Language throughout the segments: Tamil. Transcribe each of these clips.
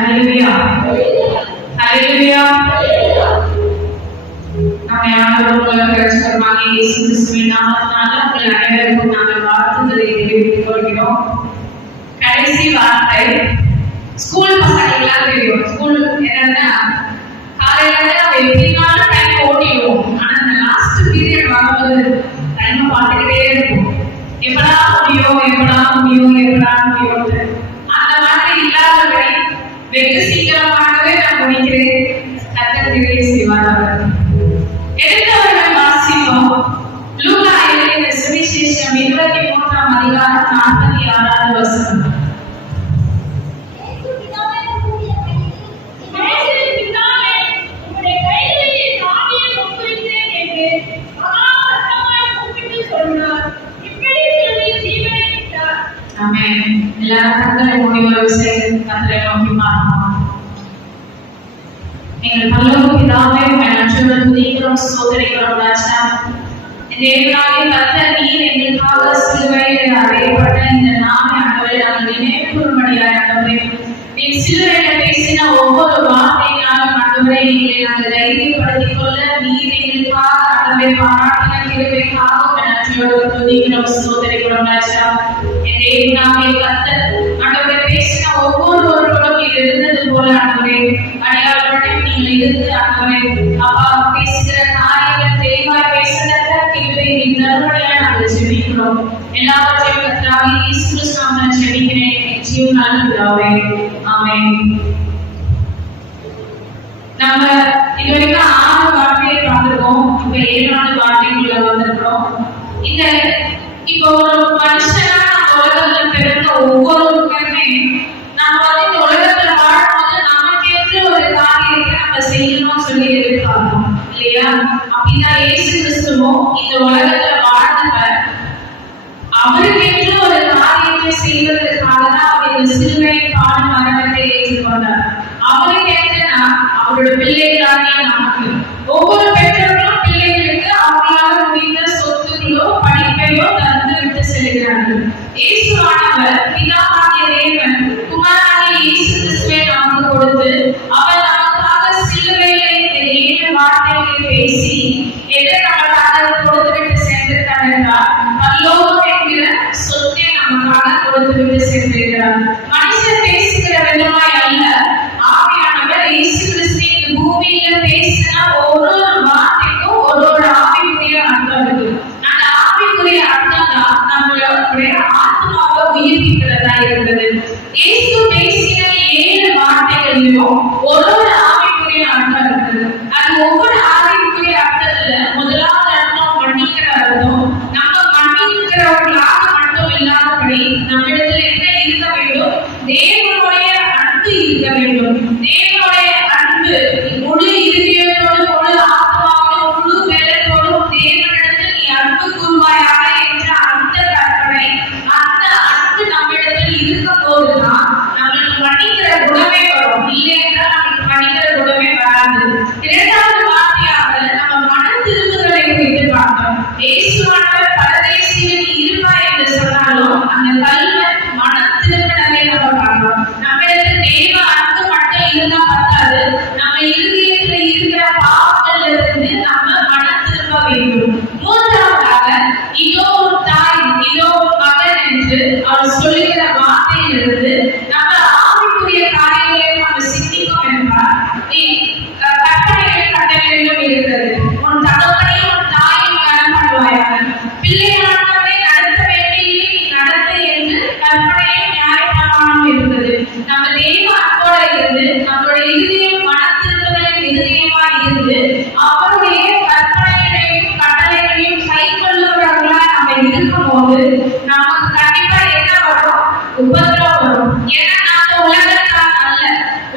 ஹல்லேலூயா ஹல்லேலூயா. நம்மை ஆண்டவராகிய இரட்சகருமாகிய இயேசு கிறிஸ்துவின் நாமத்தினால உங்கள் அனைவருக்கும் நாங்கள் வாழ்த்துதலை தெரிவித்துக் கொள்கிறோம். கடைசி வார்த்தை ஸ்கூல் பசங்களுக்கெல்லாம் தெரியும். ஸ்கூல் என்னன்னா காலையில நம்ம எப்படினாலும் டைம் ஓட்டிடுவோம். ஆனா அந்த லாஸ்ட் பீரியட் வரும்போது டைம் பார்த்துக்கிட்டே இருக்கும். எப்படா முடியும் எப்படா முடியும் எப்படா முடியும். அந்த மாதிரி இல்லாதபடி வெகு சீக்கிரமாகவே நான் முடிக்கிறேன். கர்த்தர் கிருபை செய்வார். எடுத்தவர்கள் வாசிப்போம். லூக்கா எழுதின சுவிசேஷம் 23ஆம் அதிகாரம் 46வது வசனம். எங்கள் பரலோக பிதாவே, நன்றியுடன் துதிக்கிறோம், ஸ்தோத்திரிக்கிறோம் ராஜா. தேவனாகிய கர்த்தர் நீர் எங்களுக்காக சிலுவையில் அறையப்பட்ட இந்த நாளை ஆண்டவரே நாங்கள் நினைவு கூறும்படியாய் ஆண்டவரே, நீர் சிலுவையில் பேசின ஒவ்வொரு வார்த்தையினாலும் ஆண்டவரே எங்களை நாங்கள் தைரியப்படுத்திக் கொள்ள நீர் எங்களுக்காக ஆண்டவரே பாராட்டின கிருபைக்காக நன்றியோடு துதிக்கிறோம், ஸ்தோத்திரிக்கிறோம் ராஜா. என் தேவனாகிய கர்த்தர் ஆண்டவரே பேசின ஒவ்வொருவரோடும் நீர் இருந்தது போல ஆண்டவரே அடையாளப்பட்டு நீங்கள் இருந்து ஆண்டவரே அப்பா பேசுகிற காரியங்கள் தெளிவாய் பேசுகிறத கிருபை நீர் தரும்படியாய் நாங்கள் ஜெபிக்கிறோம். எல்லாவற்றையும் கர்த்தராகிய இயேசு கிறிஸ்து நாமத்தில் ஜெபிக்கிறேன் என் ஜீவனான பிதாவே, ஆமென். நம்ம இதுவரைக்கும் 6 வார்த்தையை பார்த்திருக்கோம். இப்ப 7வது வார்த்தைக்குள்ள வந்திருக்கிறோம். இந்த இப்போ ஒரு மனுஷனா உலகத்துல பிறந்த ஒவ்வொருவருக்குமே நம்ம இந்த உலகத்துல வாழும்போது நமக்கேற்ற ஒரு காரியத்தை நம்ம செய்யணும்னு சொல்லி எதிர்பார்ப்போம் இல்லையா? அப்படிதான் இயேசு கிறிஸ்துவும் இந்த உலகத்துல வாழ்ந்தவர் அவருக்கேற்ற ஒரு காரியத்தை செய்வதற்காக தான் அவர் இந்த சிலுவை பாடும் மரணத்தை ஏற்றுக்கொண்டார். அவருக்கேற்றனா அவரோட பிள்ளைகளாகிய நமக்கு ஒவ்வொரு பெற்றோர்களும் பிள்ளைகளுக்கு அவங்களால முடிந்த சொத்துக்களோ படிப்பையோ தந்து விட்டு செல்கிறார்கள். இயேசுவானவர் பிதாவாகிய தேவன் குமாரனாகிய இயேசு கிறிஸ்துவை நமக்கு கொடுத்து அவர் நமக்காக சிலுவையிலே இந்த 7 வார்த்தைகளை பேசி எதை நமக்காக கொடுத்து விட்டு சென்றிருக்கார் என்றால் பரலோகம் என்கிற சொத்தை நமக்காக கொடுத்து விட்டு சென்றிருக்கிறார். மனுஷர் பேசுகிற விதமாய் அல்ல, ஆவியானவர் இயேசு கிறிஸ்து இந்த பூமியில பேசின ஒரு வார்த்தைக்கும் ஒரு ஆவிக்குரிய அர்த்தம் இருக்கு. அந்த ஆவிக்குரிய அர்த்தம் தான் நம்மளுடைய ஆத்மாவை உயிர்ப்பிக்கிறதா இருந்தது. இயேசு பேசின 7 வார்த்தைகளிலும் ஒரு ஆவிக்குரிய அர்த்தம் இருக்குது. அது ஒவ்வொரு ஆவிக்குரிய அர்த்தத்துல முதலாவது அர்த்தம் மன்னிக்கிற அர்த்தம். நம்ம மன்னிக்கிறவர்களாக மட்டும் இல்லாதபடி நம்மிடத்துல என்ன இருக்க வேண்டும்? தேவனுடைய அன்பு இருக்க வேண்டும். தேவனுடைய அன்பு முழு இதயத்தோடு முழு ஆத்மாவோடு முழு பலத்தோடு தேவனிடத்தில் நீ அன்பு கூறுவாயாக என்ற அந்த கற்பனை, அந்த அன்பு நம்மிடத்தில் இருக்கும் போதுதான் நம்மளுக்கு மன்னிக்கிற குணமே வரும். இல்லை என்றால் நமக்கு மன்னிக்கிற குணமே வராது. 2வது வார்த்தையாக நம்ம மன திரும்புதலை குறித்து பார்த்தோம். இயேசுவானவர் பரதேசியில் இருப்பாய் என்று சொன்னாலும் அந்த கல்வன் மன திரும்பினதை நம்ம பார்க்கிறோம். நம்மிடத்தில் தேவ அன்பு மட்டும் இருந்தா பத்தாது, நம்ம இருதயத்தில் இருக்கிற பாவங்கள்ல இருந்து நம்ம மன திரும்ப வேண்டும். 3வதாக இதோ ஒரு தாய் இதோ ஒரு மகன் என்று அவர் சொல்லுகிற வார்த்தையிலிருந்து நம்ம ஆவிக்குரிய காரியங்களை நம்ம சிந்திக்கும் என்றால் கற்பனைகள் கட்டளைகளும் இருக்கிறது. உன் தகப்பனையும் உன் தாயையும் கனம் பண்ணுவாயாக, பிள்ளைகளானவரை நடத்த வேண்டிய நீ நடத்து என்று கற்பனையும் நியாயப்பிரமாணமும் இருக்கிறது. நம்ம தெய்வ அன்போட இருந்து நம்மளுடைய இருதயம் மனத்திருப்பதின் இருதயமா இருந்து அவருடைய கற்பனைகளையும் கட்டளைகளையும் கை கொள்ளுகிறவர்களா நம்ம இருக்கும் போது நமக்கு கண்டிப்பா என்ன வரும்? உபத்திரவம் வரும். ஏன்னா நாம உலகத்தான் அல்ல.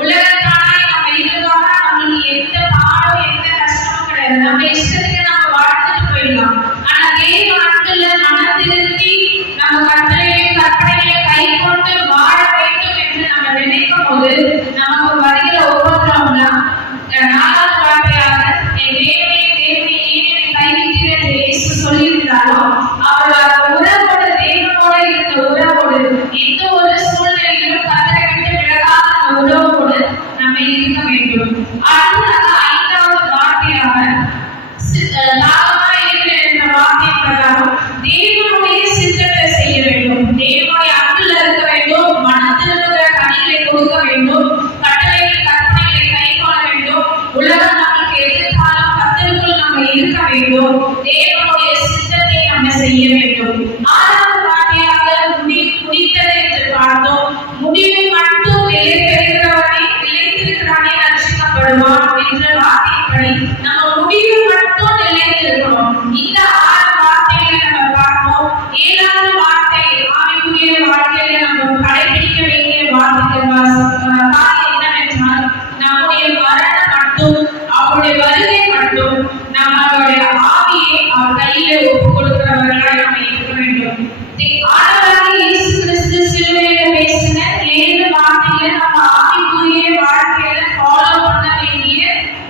உலகத்தானாய் நம்ம இருக்கோம்னா நம்மளுக்கு எந்த பாடம் எந்த கஷ்டமும் கிடையாது. நம்ம இஷ்டத்துக்கு நம்ம வாழ்ந்துட்டு போயிடலாம். ஆனா தேவ அன்புல மனத்திருத்தி நம்ம கற்பனைகளையும் கை கொண்டு வாழ வேண்டும் என்று நம்ம நினைக்கும் போது நமக்கு வருகிற உபத்திரவம்னா 4வது வார்த்தையாக என் தேவனே தேவனே ஏன் என்னை கைவிட்டீர் என்று இயேசு சொல்லியிருந்தாலும் அவர் உறவோடு தேவனோடு இருந்த உறவோடு எந்த ஒரு சூழ்நிலையிலும் கர்த்தரை விட்டு விலக என்ற வார்த்தைப்படி நம்ம முடிவு மட்டும் நிலைத்து இருக்கணும். இந்த 6 வார்த்தைகளை நம்ம பார்ப்போம். 7வது வார்த்தை ஆவிக்குரிய வாழ்க்கையில நம்ம கடைபிடிக்க வேண்டிய காரியம் என்னவென்றால் நம்முடைய மரணம் மட்டும் அவருடைய வருகை மட்டும் நம்மளுடைய ஆவியை அவர் கையில ஒப்பு கொடுக்கிறவர்களாக நம்ம இருக்க வேண்டும். ஆண்டவராகிய இயேசு கிறிஸ்து சிலுவையில பேசின 7 வார்த்தைகளை நம்ம ஆவிக்குரிய வாழ்க்கையில ஃபாலோ பண்ண வேண்டிய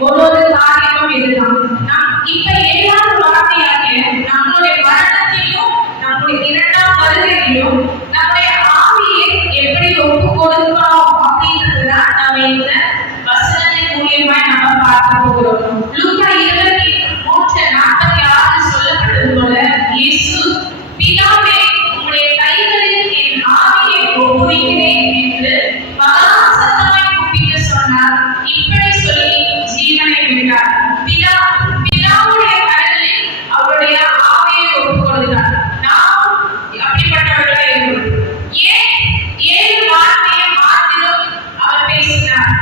ஒரு காரியமும் இதுதான். இப்ப 7வது வார்த்தையாக நம்மளுடைய மரணத்தையும் நம்முடைய 2ஆம் வருகையிலும் நம்முடைய ஆவியை எப்படி ஒப்பு கொடுக்கணும் அப்படின்றதுதான் நம்ம இந்த வசனத்தின் மூலியமா நம்ம பார்க்க போகிறோம். லூக்கா 23:46 சொல்லப்பட்டது போல இயேசு பிதாவே உம்முடைய கைகளில் என் ஆவியை ஒப்புவிக்கிறேன் என்று மகா சத்தமாய் கூப்பிட்டு சொன்னார். இப்படி சொல்லி ஜீவனை விட்டார். பிதாவுடைய கரங்களில் அவருடைய ஆவியை ஒப்பு கொடுத்தார். நாம் அப்படிப்பட்டவர்களாக இருக்கிறோம். ஏன் 7 வார்த்தையை மாத்திரம் அவர் பேசினார்?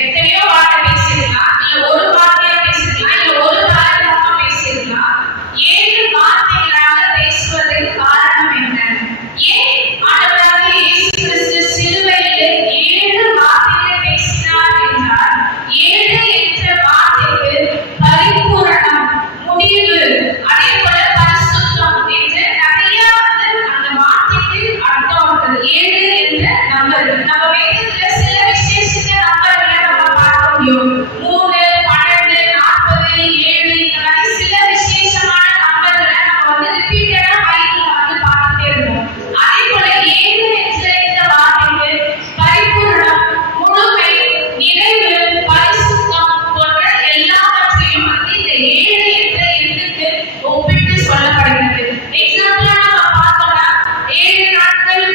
எத்தனையோ வார்த்தை பேசியிருக்கலாம், இல்ல ஒரு வார்த்தையா பேசியிருக்கலாம், இல்ல ஒரு காரணமா பேசியிருக்கலாம். 7 வார்த்தைகளாக பேசுவதற்கு காரணம் என்ன? ஏன் ஆண்டவராகிய இயேசு கிறிஸ்து சிலுவையிலே 7 வார்த்தைகளை பேசினார் என்றால் 7 என்ற வார்த்தைக்கு பரிபூரணம், முடிவு, அதே போல பரிசுத்தம் என்று நிறைய அந்த வார்த்தைக்கு அர்த்தம் இருக்குது. 7 என்ற நம்பர் நம்ம வேதத்துல சில விசேஷித்த நம்பர்களை நம்ம பார்க்க முடியும். 3, 12, 40, 7 இந்த மாதிரி சில விசேஷமான நம்பர்களை நம்ம ரிப்பீட்டடா பைபிள்ல பார்த்துட்டே இருக்கோம். அதே போல 7 என்ற இந்த வார்த்தைக்கு பரிபூரணம், முழுமை, நிறைவு, பரிசுத்தம் போன்ற எல்லாவற்றையும் இந்த 7 என்ற எண்ணுக்கு ஒப்பிட்டு சொல்லப்படுகிறது. எக்ஸாம்பிளா நம்ம பார்த்தோம்னா 7 நாட்கள்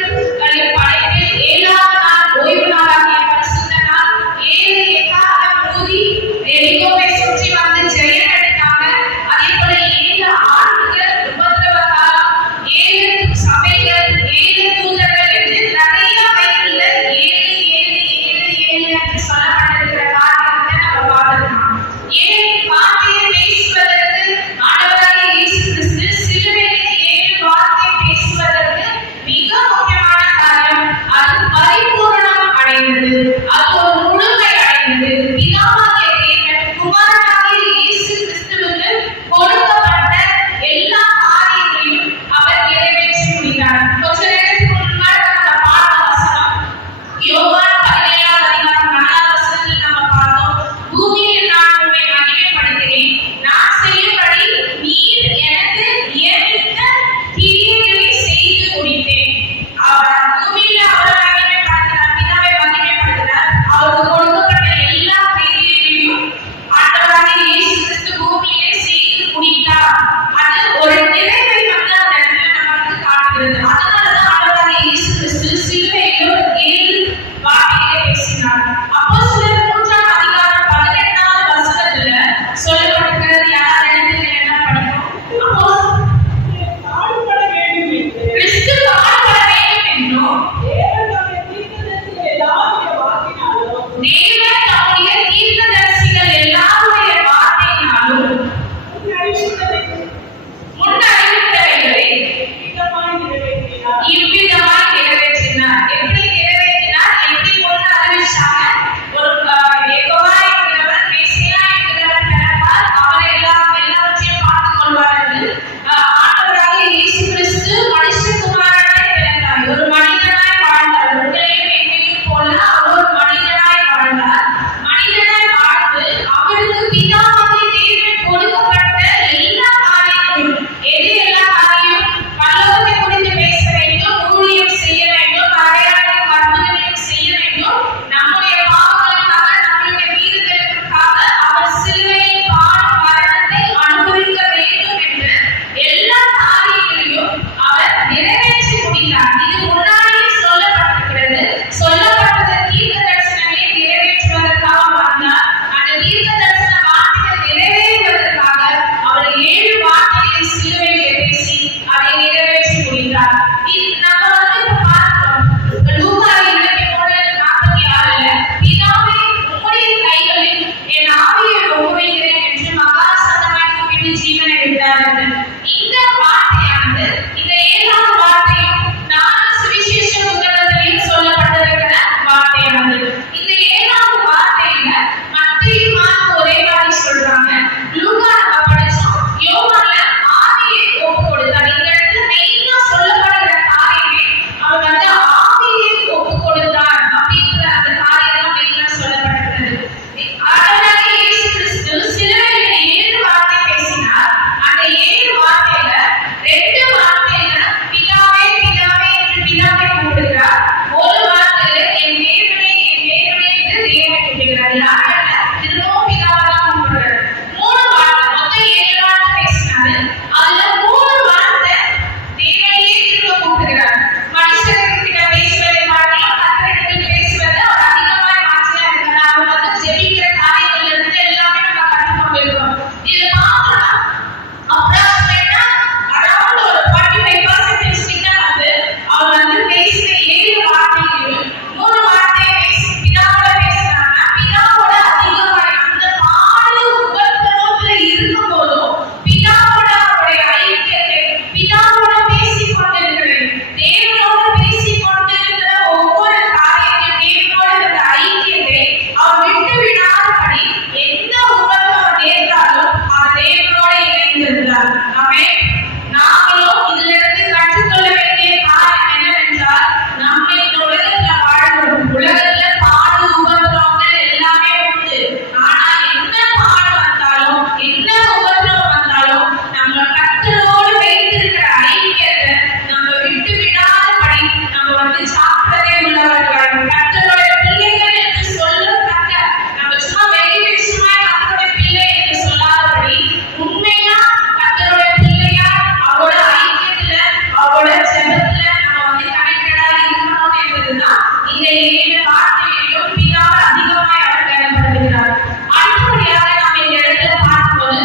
மனதை உள்ளவர்கள், கர்த்தருடைய பிள்ளைகள் என்று சொல்லத்தக்க, நம்ம சும்மா வெளி விஷயமாய் கர்த்தருடைய பிள்ளை என்று சொல்லாதபடி உண்மையா கர்த்தருடைய பிள்ளையா அவரோட ஐக்கியத்துல அவரோட ஜெபத்துல நம்ம கனெக்டடா இருக்கணும் என்பதுதான் இந்த 7 வார்த்தைகளிலும் பிதாவால் அதிகமாய் அவர் பயன்படுத்துகிறார். அடுத்தபடியாக நாம் இந்த இடத்துல பார்க்கும்போது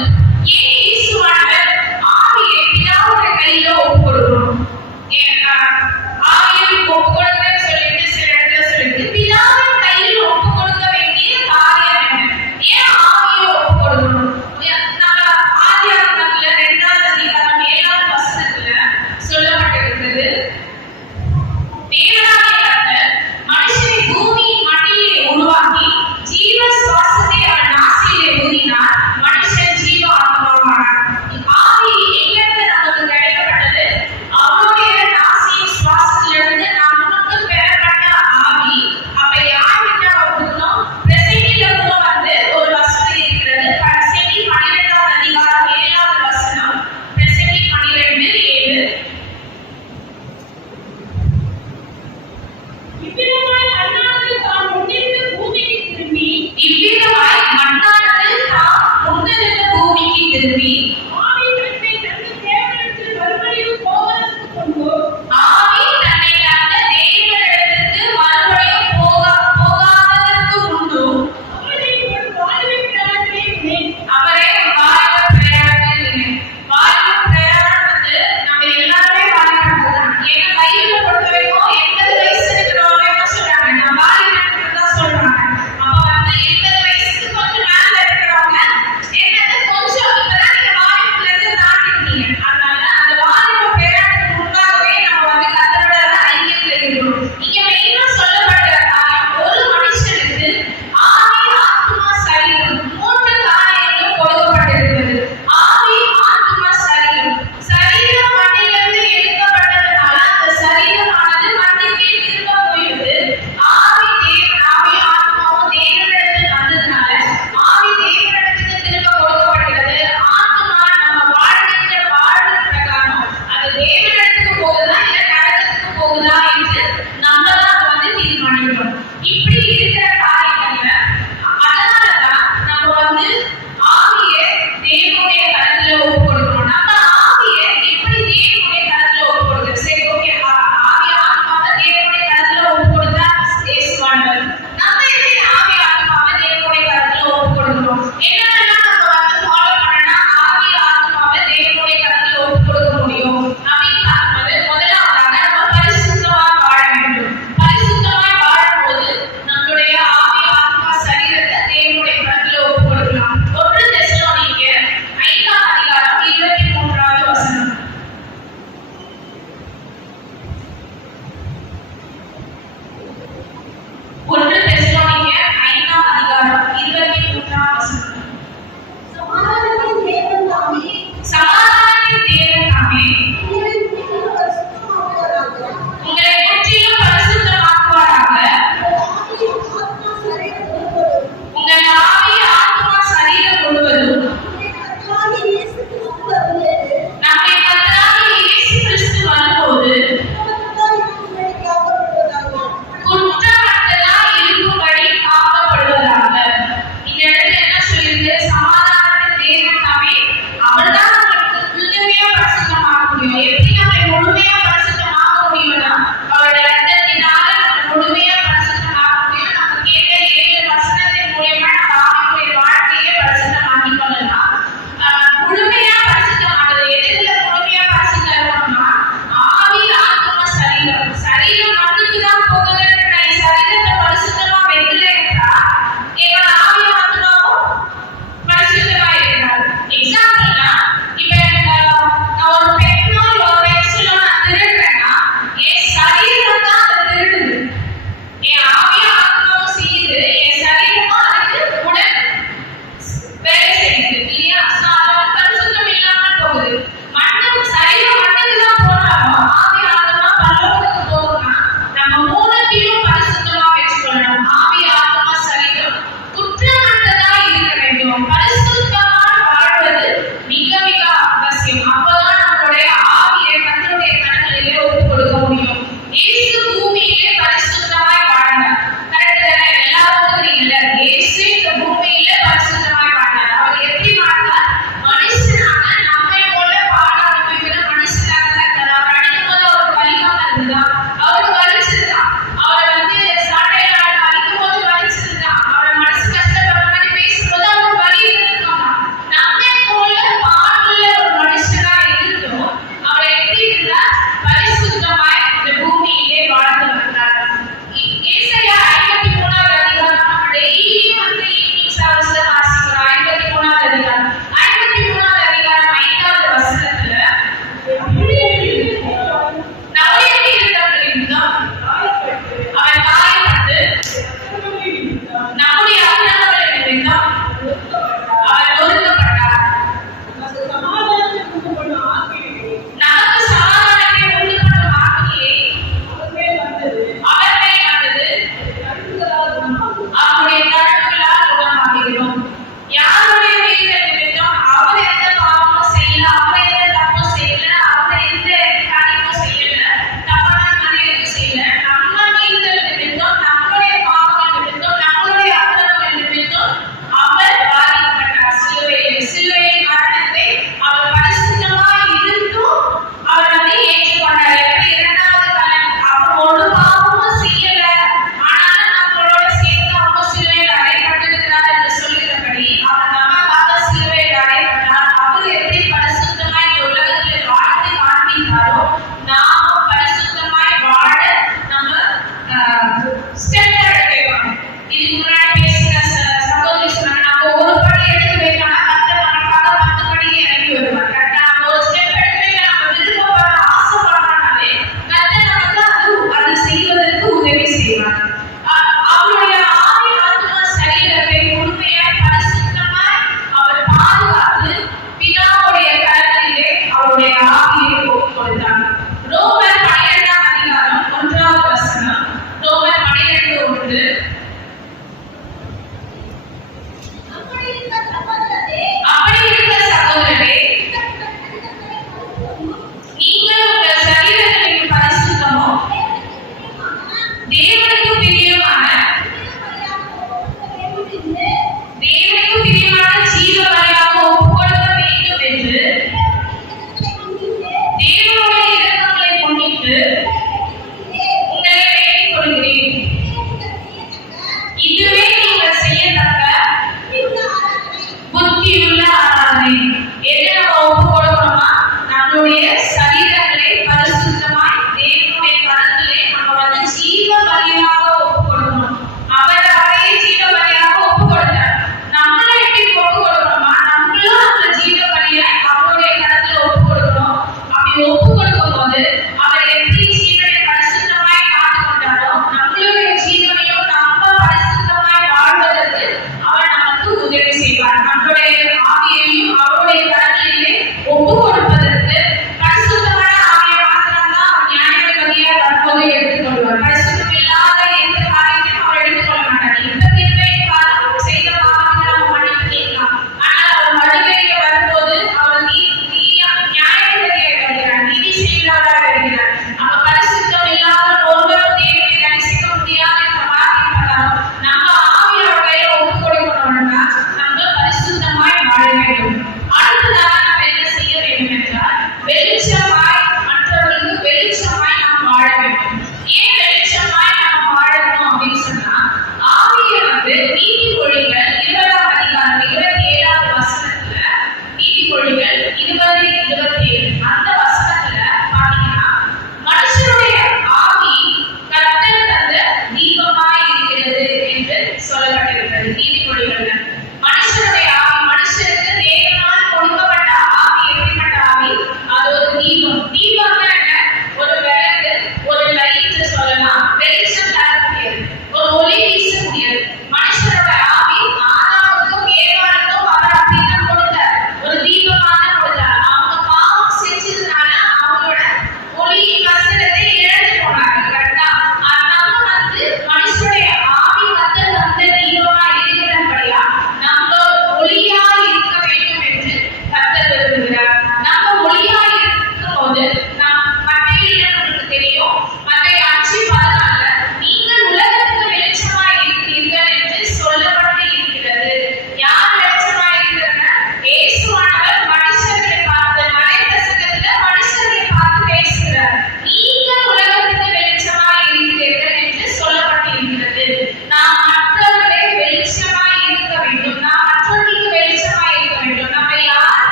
ஏன் இயேசுவானவர் ஆவியை பிதாவுடைய கையில ஒப்புக் கொடுக்கணும்? ஆவியை ஒப்புக் கொடுக்க சொல்லிட்டு சில இடத்துல சொல்லிட்டு பிதாவின் கையில் ஒப்புக் கொடுக்க வேண்டிய காரியம் என்ன? ஏன் ஆவியை ஒப்புக் கொடுக்கணும்? நம்ம ஆதியாகமத்துல 2ஆம் அதிகாரம் 7ஆம் வசனத்துல சொல்லப்பட்டிருக்கிறது, தேவனாகிய கர்த்தர் மனுஷனை பூமியின் மண்ணிலே உருவாக்கி ஜீவ சுவாசத்தை அவன் நாசியிலே ஊதினார், மனுஷன் ஜீவ ஆத்மாவானான். ஆவி எங்கிருந்து நமக்கு கிடைக்கப்பட்டது? அவருடைய நாசியின் சுவாசத்திலிருந்து நமக்கு பெறப்பட்ட ஆவி. அப்ப யார்கிட்ட கொடுக்கணும்? பிரசங்கியிலிருந்து வந்து ஒரு வசனம் இருக்கிறது. பிரசங்கி 12ஆம் அதிகாரம் 7ஆம் வசனம். பிரசங்கி 12:7. இவ்விதமாய் மண்ணானது தாம் முன்னிருந்த பூமிக்கு திரும்பி ஆவி தன்னை தந்த தேவனிடத்தில் மறுபடியும் போவதற்கு முன்பு அவரை ஒரு வாழ்வை பிரயாணத்திலே நினைத்து நம்ம எல்லாருமே வாழ்க்கை ஏன்னா பைபிளை பொறுத்த வரைக்கும் 80 வயசு இருக்கிறவங்க என்ன ஸ்டெப் எடுத்து வைப்பாங்க. இதுக்கு முன்னாடி பேசின சகோதரி சொன்னாங்க, நம்ம ஒரு படி எடுத்து வைக்கலாம், கர்த்தர் நமக்காக 10 படி இறங்கி வருவார். கரெக்டா? நம்ம ஒரு ஸ்டெப் எடுத்து வைக்க நம்ம விருப்பப்படுற ஆசைப்படுறனாலே கர்த்தர் நமக்கு அது செய்வதற்கு உதவி செய்வார். அவருடைய ஆவி ஆத்மா சரீரத்தை முழுமையாய் பரிசுத்தமாய் அவர் பாதுகாத்து பிதாவுடைய கரத்திலே அவருடைய ஆவியை ஒப்புக் கொடுத்தார். ரோமர் 12ஆம் அதிகாரம் 1வது வசனம். ரோமர் 12:1.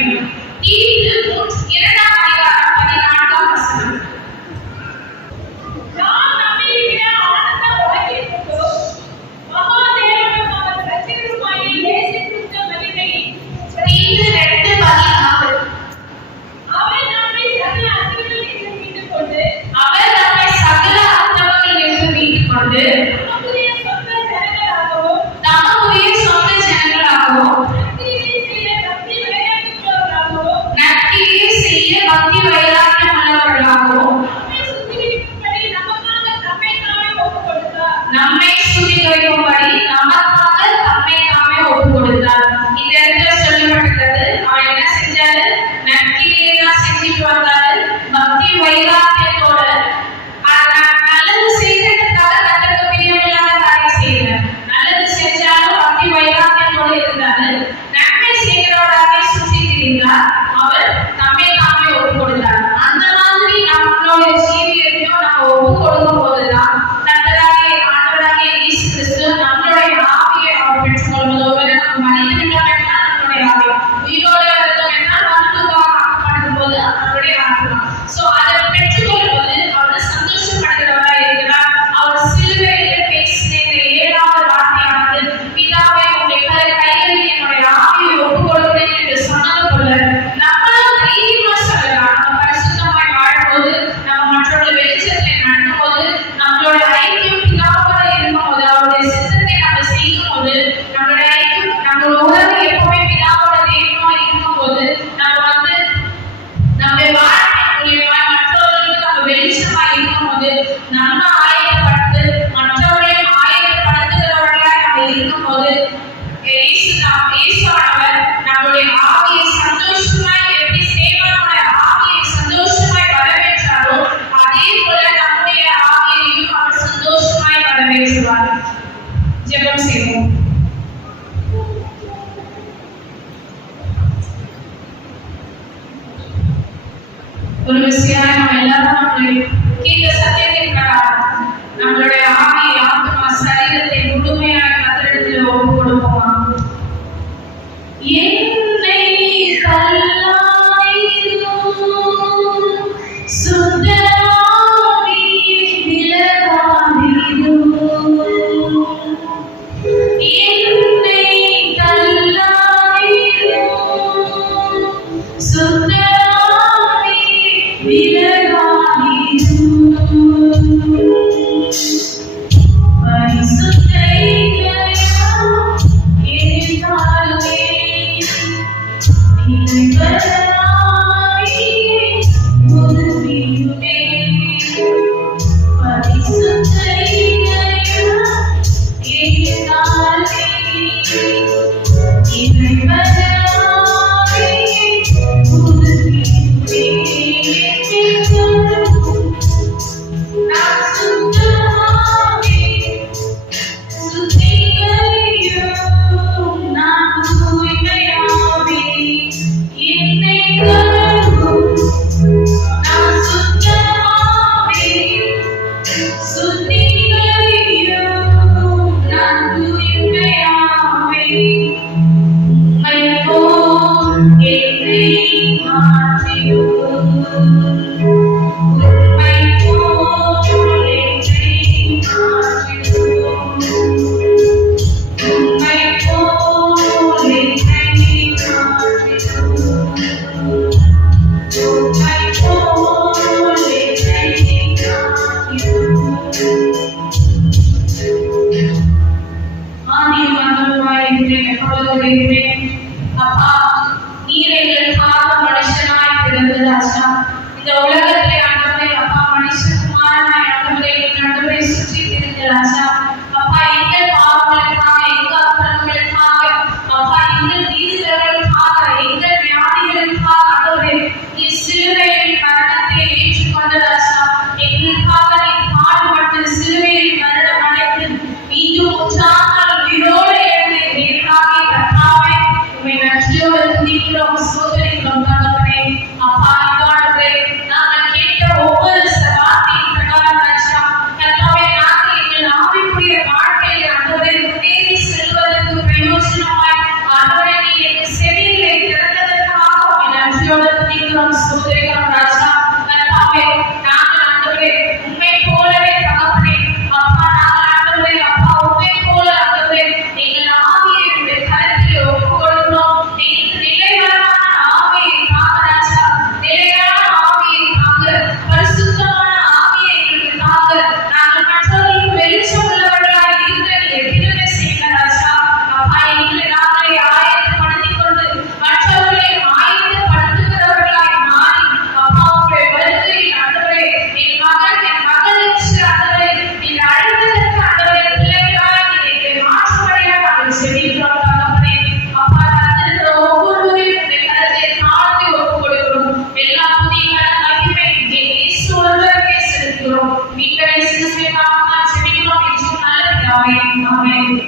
வேண்டும். தீத்து 2ஆம் அதிகாரம் 14ஆம் வசனம். நான் நம்பியிருக்கிற ஆனந்த உலகிற்குள்ளோ மகாதேவனும் அவர் ரட்சகருமாகிய இயேசு கிறிஸ்து மகிமை. தீத்து 2:14. அவர் நம்மை சகல அக்கிரமங்களிலிருந்து மீட்டுக் கொண்டு அவர் நம்மை சகல அக்கிரமங்களிலிருந்து மீட்டுக் கொண்டு தமக்குரிய சொந்த ஜனங்களாகவும் தமக்குரிய சொந்த ஜனங்களாகவும் நற்கிரியை செய்ய பக்தி வைராக்கியமுள்ளவர்களாகவும் நம்மை சுத்திகரிக்கும்படி நமக்காக தம்மை தாமே ஒப்புக் கொடுத்தார். இந்த இடத்துல சொல்லப்பட்டிருக்கிறது, அவர் என்ன செஞ்சாரு? நற்கிரியை தான் செஞ்சுட்டு வந்தாரு. பக்தி வைராக்கியத்தோட நல்லது செய்யறதுக்காக கர்த்தருக்கு பிரியமில்லாத காரியம் செய்யல. நல்லது செஞ்சாலும் பக்தி வைராக்கியத்தோட இருந்தாரு. நன்மை செய்கிறவராக சுற்றி திரிந்தார். அவர் தம்மை தாமே ஒப்புக் கொடுத்தார். அந்த மாதிரி நம்மளுடைய ஜீவியத்தையும் நம்ம ஒப்புக் கொடுக்கும் போதுதான் கர்த்தராகிய ஆண்டவராகிய இயேசு கிறிஸ்து நம்மளுடைய ஆவியை அவர் பெற்றுக்கொள்வதோடு நம்ம மனிதனிடம் என்றால் நம்மளுடைய ஆவி, உயிரோடு இருந்தோம் என்றால் மருத்துவமாக ஆக்கப்படுத்தும் போது அவருடைய ஆத்மா. சோ அதை பெற்றுக்கொள்வது அவர் சந்தோஷப்படுகிறவராக இருக்கிறார். அவர் சிலுவையில் பேசின இந்த 7வது வார்த்தையானது, பிதாவே உங்களுடைய கைகளில் என்னுடைய ஆவியை ஒப்புக் கொடுக்கிறேன் என்று சொன்னது போல நம்மளும் தைரியமா சொல்லலாம். நம்ம பரிசுத்தமாய் வாழும்போது, நம்ம மற்றவர்கள் வெளிச்சத்தில் நடக்கும்போது, நம்மளோட ஐக்கியம் பிதாவோட இருக்கும்போது, அவருடைய சித்தத்தை நம்ம செய்யும் போது, நம்மளுடைய ஐக்கியம் நம்மளோட உறவு எப்பவுமே பிதாவோட தெய்வமா இருக்கும்போது, நம்ம வாழ்க்கை மூலியமா மற்றவர்களுக்கு நம்ம வெளிச்சமா இருக்கும்போது, நம்ம ஆயத்தப்பட்டு மற்றவர்களையும் ஆயத்தப்படுத்துகிறவர்களாக நம்ம இருக்கும்போது, இயேசுவானவர் நம்மளுடைய ஆவியை சந்தோஷமாய் எப்படி சேவகனுடைய ஆவியை சந்தோஷமாய் வரவேற்றாரோ அதே போல நம்முடைய ஆவியையும் அவர் சந்தோஷமாய் வரவேற்றுவார். ஜெபம் செய்வோம். ஒரு விஷயம் நம்ம எல்லாரும் நம்மளுடைய கேட்ட சத்தியத்தின் பிரகாரம் நம்மளுடைய ஆவி, ஆத்மா, சரீரத்தை முழுமையாக கர்த்தரிடத்தில் ஒப்புக் கொடுப்போமா? என்னை தள்ளாதீரும், சுத்த ஆவியை விலகாதீரும். என்னை தள்ளாதீரும், சுத்த ஆவியை விலகாதீரும். பரிசுத்த இதயம் எதிர்த்தாலுமே நிலைவராயே உதவியுமே. பரிசுத்த இதயம் எதிர்த்தாலுமே நிலைவராயே உதவியுமே. நான் சுத்தமாவே சுத்திகரியும், நான் தூய்மையாவே என்னை கழுவும். நான் சுத்தமாவே சுத்திகரியும், நான் தூய்மையாவே உம்மை போல் என்னை மாற்றிடும். உம்மை போல் என்னை மாற்றிடும். உம்மை போல் என்னை மாற்றிடும். உம்மை போல் என்னை மாற்றிடும். ஆதியும் அந்தமுமாய் இருக்கிறேன், எப்பொழுதும் இருக்கிறேன். அப்பா, நீர் எங்களுக்காக மனுஷனாய் பிறந்த ராஜா. இந்த உலகத்திலே ஆண்டவரே, அப்பா, மனுஷகுமாரனாய் ஆண்டவரே எங்கள் நடுவே சுற்றி திரிந்த ராஜா. அப்பா, எங்கள் பாவங்களுக்காக, எங்கள் அக்கிரமங்களுக்காக, அப்பா, எங்கள் நீதிகளுக்காக, எங்கள் வியாதிகளுக்காக ஆண்டவரே நீர் சிலுவையில் மரணத்தை ஏற்றுக்கொண்ட ராஜா. எங்களுக்காக நீர் பாடுபட்டு சிலுவையில் மரணம் அடைந்து மீண்டும் 3ஆம் நாள் உயிரோடு எழுந்து நீராகி கர்த்தாவே உம்மை நன்றியோடு துதிக்கிறோம், சோதரிக்கிறோம் தகப்பனே. அப்பா, இதோடு நாங்கள் துதிக்கிறோம், ஸ்தோத்திரிக்கிறோம் ராஜா. கர்த்தாவே, நாங்கள் ஆண்டவரே உம்மை போலவே தகப்பனே, அப்பா நாங்கள் ஆண்டவரே அப்பா உம்மை போல ஆண்டவரே நீங்கள் ஆவியை உம்முடைய கரத்தில் ஒப்புக் கொடுக்கிறோம். நீங்கள் நிலைவரமான ஆவியை தாங்க ராஜா, நிலையான ஆவியை தாங்க, பரிசுத்தமான ஆவியை எங்களுக்கு தாங்க. நாங்கள் மற்றவர்களுக்கு வெளிச்சம் உள்ளவர்களாய் இருக்க நீங்க கிருபை செய்யுங்க ராஜா. அப்பா எங்களை நாங்களே ஆயத்தப்படுத்திக் கொண்டு மற்றவர்களை ஆயத்தப்படுத்துகிறவர்களாய் மாறி அப்பா உங்களுடைய வருகையில் ஆண்டவரே என் மகள் என்று ஆண்டவரே நீங்க அழைத்ததற்கு ஆண்டவரே பிள்ளைகளாய் நீங்க எங்களை மாற்றும்படியா நாங்கள் செபிக்கிறோம் தகப்பனே. அப்பா தந்திருக்கிற ஒவ்வொருவரையும் உங்களுடைய கரத்தை தாழ்த்தி ஒப்புக் கொடுக்கிறோம். எல்லா புதிய மகிமை இயேசு ஒருவருக்கே செலுத்துகிறோம். மீட்பரை சிலுவையில் நாமம் செபிக்கிறோம் என்று நல்ல பிதாவே. ஆமென்.